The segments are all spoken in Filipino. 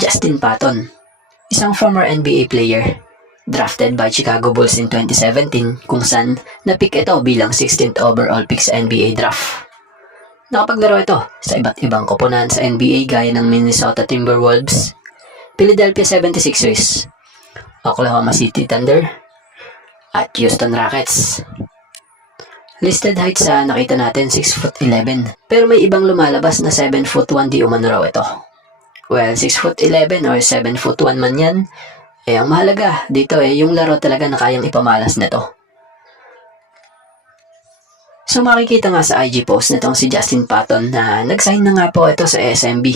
Justin Patton, isang former NBA player, drafted by Chicago Bulls in 2017 kung saan napick ito bilang 16th overall pick sa NBA draft. Nakapaglaro ito sa iba't ibang koponan sa NBA gaya ng Minnesota Timberwolves, Philadelphia 76ers, Oklahoma City Thunder, at Houston Rockets. Listed height sa nakita natin 6'11", pero may ibang lumalabas na 7'1" di umano raw ito. Well, 6'11" or 7'1" man yan, ang mahalaga dito yung laro talaga na kayang ipamalas nito. So makikita nga sa IG post nitong si Justin Patton na nag-sign na nga po ito sa SMB.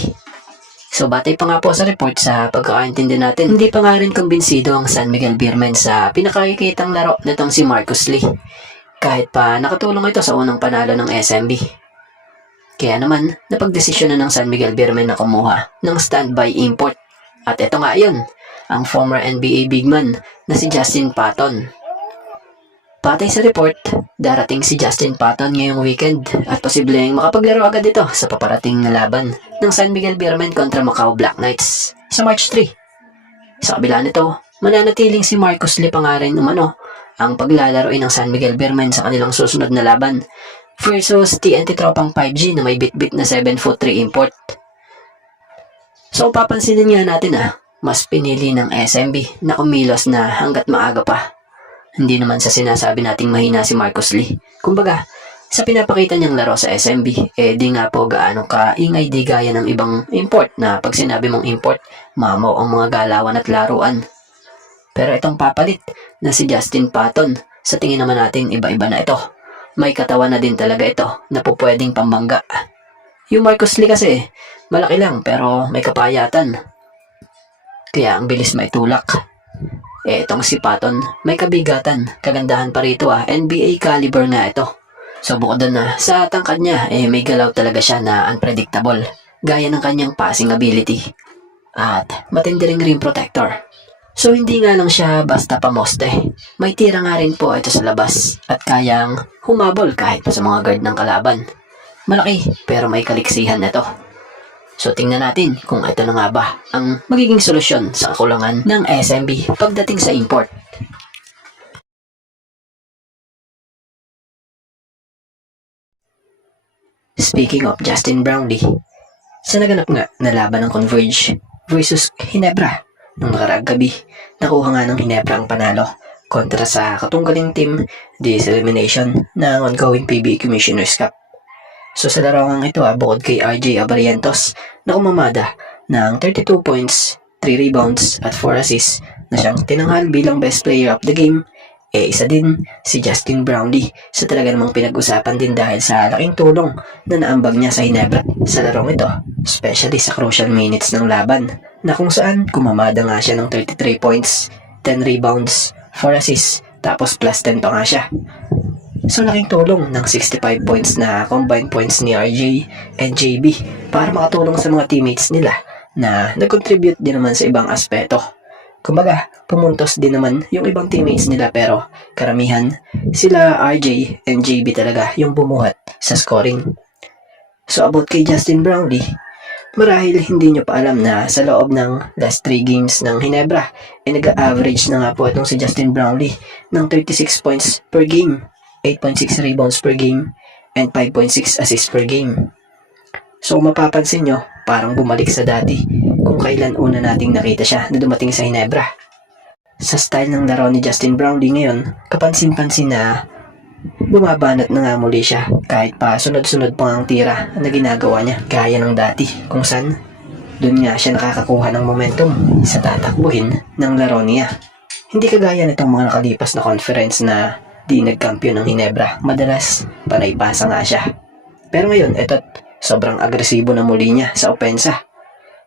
So batay pa nga po sa report, sa pagkakaintindi natin, hindi pa nga rin kumbinsido ang San Miguel Beermen sa pinakakikitang laro nitong si Marcus Lee. Kahit pa nakatulong ito sa unang panalo ng SMB. Kaya naman, napagdesisyon na ng San Miguel Beermen na kumuha ng standby import. At ito nga yun, ang former NBA big man na si Justin Patton. Patay sa report, darating si Justin Patton ngayong weekend at posibleng makapaglaro agad ito sa paparating na laban ng San Miguel Beermen kontra Macau Black Knights sa March 3. Sa kabila nito, mananatiling si Marcus Lee pa nga rin umano ang paglalaroin ng San Miguel Beermen sa kanilang susunod na laban versus TNT Tropang 5G na may bit-bit na 7'3" import. So papansinin nga natin mas pinili ng SMB na kumilos na hanggat maaga pa. Hindi naman sa sinasabi nating mahina si Marcus Lee. Kumbaga, sa pinapakita niyang laro sa SMB, di nga po gaano kaingay di gaya ng ibang import na pag sinabi mong import, mamaw ang mga galawan at laruan. Pero itong papalit na si Justin Patton, sa tingin naman natin iba-iba na ito. May katawan na din talaga ito na po pwedeng pambangga. Yung Marcus Lee kasi, malaki lang pero may kapayatan. Kaya ang bilis maitulak. Itong si Patton, may kabigatan. Kagandahan pa rito NBA caliber nga ito. So bukod doon na sa tangkad niya, may galaw talaga siya na unpredictable. Gaya ng kanyang passing ability. At matindi ring rim protector. So hindi nga lang siya basta pamoste. May tira nga rin po ito sa labas at kayang humabol kahit pa sa mga guard ng kalaban. Malaki pero may kaliksihan na to. So tingnan natin kung ito na nga ba ang magiging solusyon sa kakulangan ng SMB pagdating sa import. Speaking of Justin Brownlee, sa naganap nga na laban ng Converge versus Ginebra nung nakaraang gabi, nakuha nga ng Ginebra ang panalo kontra sa katunggaling team this elimination ng ongoing PBA Commissioner's Cup. So sa larangang ito bukod kay RJ Abarientos na umamada ng 32 points, 3 rebounds at 4 assists na siyang tinanghal bilang best player of the game, isa din si Justin Brownlee sa talaga namang pinag-usapan din dahil sa laking tulong na naambag niya sa Ginebra sa larong ito, especially sa crucial minutes ng laban na kung saan kumamada nga siya ng 33 points, 10 rebounds, 4 assists, tapos plus 10 pa nga siya. So laking tulong ng 65 points na combined points ni RJ and JB para makatulong sa mga teammates nila na nag-contribute din naman sa ibang aspeto. Kumbaga, pumuntos din naman yung ibang teammates nila pero karamihan sila RJ and JB talaga yung bumuhat sa scoring. So about kay Justin Brownlee, marahil hindi nyo pa alam na sa loob ng last 3 games ng Ginebra nag-average na nga po itong si Justin Brownlee ng 36 points per game, 8.6 rebounds per game, and 5.6 assists per game. So mapapansin nyo, parang bumalik sa dati kung kailan una nating nakita siya na dumating sa Ginebra. Sa style ng laro ni Justin Brownlee ngayon, kapansin-pansin na bumabanat na nga muli siya kahit pa sunod-sunod pang ang tira na ginagawa niya gaya ng dati kung saan doon nga siya nakakakuha ng momentum sa tatakbuhin ng laro niya. Hindi kagaya nitong mga nakalipas na conference na di nagkampiyon ng Ginebra, madalas panay-pasa nga siya. Pero ngayon, sobrang agresibo na muli niya sa opensa.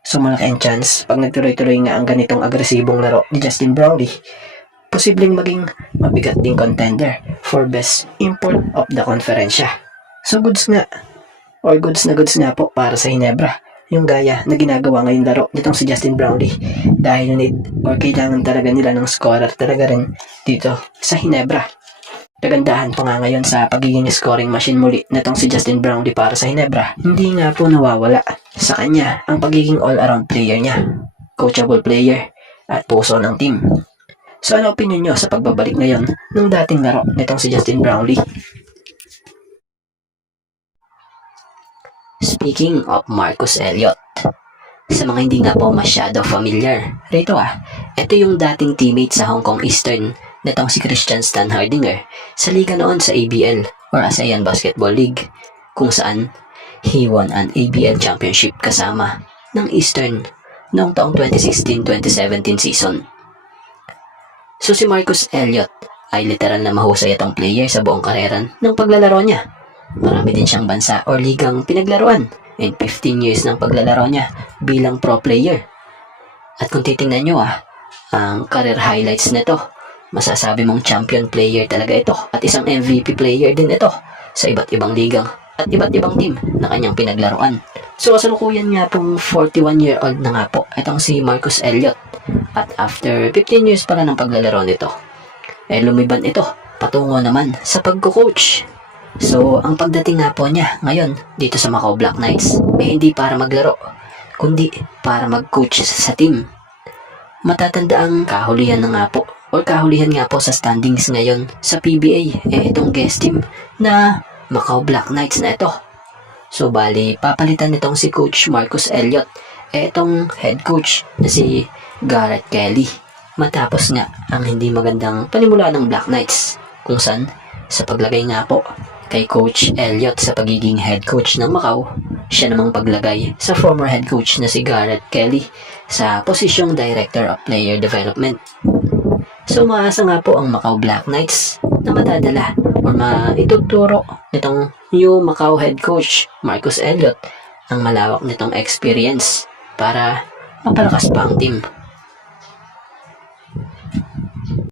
So malaki ang chance pag nagtuloy-tuloy nga ang ganitong agresibong laro ni Justin Brownlee, posibleng maging mabigat ding contender for best import of the conference siya. So goods na goods nga po para sa Ginebra yung gaya na ginagawa ngayong laro nitong si Justin Brownlee dahil need or kailangan talaga nila ng scorer talaga rin dito sa Ginebra. Kagandahan pa nga ngayon sa pagiging scoring machine muli nitong si Justin Brownlee para sa Ginebra, hindi nga po nawawala sa kanya ang pagiging all-around player niya. coachable player, at puso ng team. So ano opinion nyo sa pagbabalik ngayon ng dating laro nitong si Justin Brownlee? Speaking of Marcus Elliott, sa mga hindi nga po masyado familiar, ito yung dating teammate sa Hong Kong Eastern nitong si Christian Stan Hardinger sa liga noon sa ABL or ASEAN Basketball League, kung saan he won an ABL championship kasama ng Eastern noong taong 2016-2017 season. So si Marcus Elliott ay literal na mahusay itong player sa buong karera ng paglalaro niya. Marami din siyang bansa o ligang pinaglaruan in 15 years ng paglalaro niya bilang pro player. At kung titingnan nyo ang career highlights nito, masasabi mong champion player talaga ito at isang MVP player din ito sa iba't ibang ligang at iba't ibang team na kanyang pinaglaruan. So kasalukuyan nga pong 41-year-old na nga po itong si Marcus Elliott, at after 15 years pala ng paglalaro nito, lumiban ito patungo naman sa pagko-coach. So ang pagdating nga po niya ngayon dito sa Macau Black Knights hindi para maglaro, kundi para mag-coach sa team. Matatanda ang kahulihan na nga po or kahulihan nga po sa standings ngayon sa PBA itong guest team na Macau Black Knights na ito. So bali papalitan nitong si Coach Marcus Elliott itong head coach na si Garrett Kelly, matapos nga ang hindi magandang panimula ng Black Knights, kung saan sa paglagay nga po kay Coach Elliott sa pagiging head coach ng Macau, siya namang paglagay sa former head coach na si Garrett Kelly sa posisyong Director of Player Development. So maasa nga po ang Macau Black Knights na matadala or maituturo nitong new Macau head coach Marcus Elliott ang malawak nitong experience para mapalakas pa ang team.